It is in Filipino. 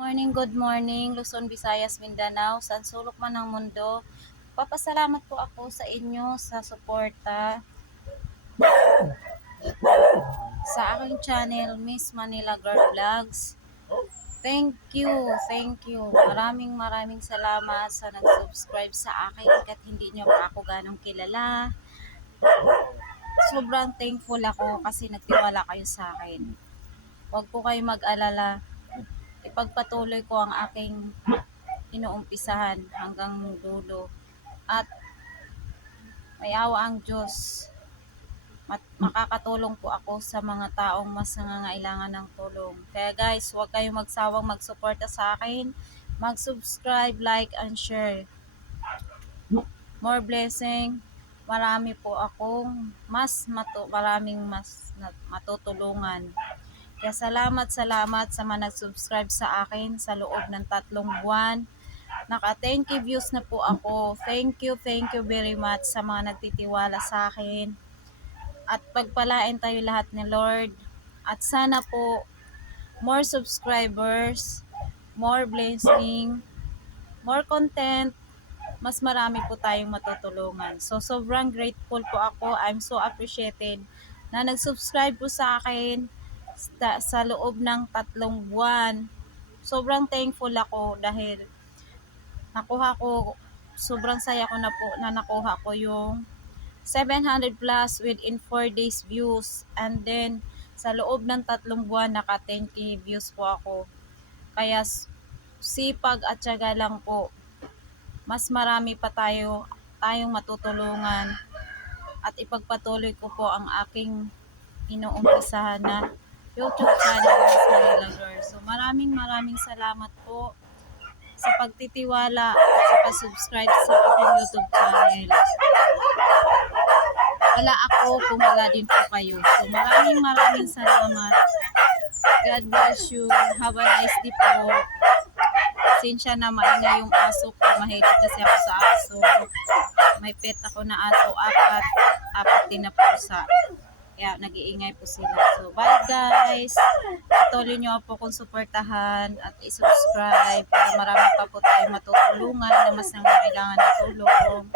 Good morning, Luzon, Visayas, Mindanao, saan sulok man ng mundo. Papasalamat po ako sa inyo sa suporta sa aking channel, Miss Manila Girl Vlogs. Thank you, thank you. Maraming salamat sa nag-subscribe sa akin kahit hindi nyo pa ako ganong kilala. Sobrang thankful ako kasi nagtiwala kayo sa akin. Huwag po kayo mag-alala. Ipagpatuloy ko ang aking inuumpisahan hanggang dulo. At may awa ang Diyos. Makakatulong po ako sa mga taong mas nangangailangan ng tulong. Kaya guys, huwag kayong magsawang magsuporta sa akin. Mag-subscribe, like, and share. More blessing. Marami po akong maraming matutulungan. Kaya salamat sa mga nag-subscribe sa akin sa loob ng 3 buwan. Naka 10K views na po ako. Thank you very much sa mga nagtitiwala sa akin. At pagpalain tayo lahat ni Lord. At sana po, more subscribers, more blessing, more content, mas marami po tayong matutulungan. So, sobrang grateful po ako. I'm so appreciated na nag-subscribe po sa akin sa loob ng 3 buwan. Sobrang thankful ako dahil sobrang saya ko na po na nakuha ko yung 700 plus within 4 days views. And then, sa loob ng 3 buwan, naka 10K views po ako. Kaya, sipag at tiyaga lang po. Mas marami pa tayong matutulungan. At ipagpatuloy ko po ang aking inuumpisahan na YouTube channel, Miss Manila Girl. So, maraming salamat po sa pagtitiwala at sa pag-subscribe sa aking YouTube channel. Wala ako kung wala din po kayo. So, maraming salamat. God bless you. Have a nice day po. Pasensya na maingay yung aso ko. Mahilig kasi ako sa aso. May pet ako na aso. Apat din na pusa. Kaya nag-iingay po sila. So, bye guys. Patuloy nyo po kung suportahan at isubscribe para marami pa po tayong matutulungan na mas nangangailangan ng tulong.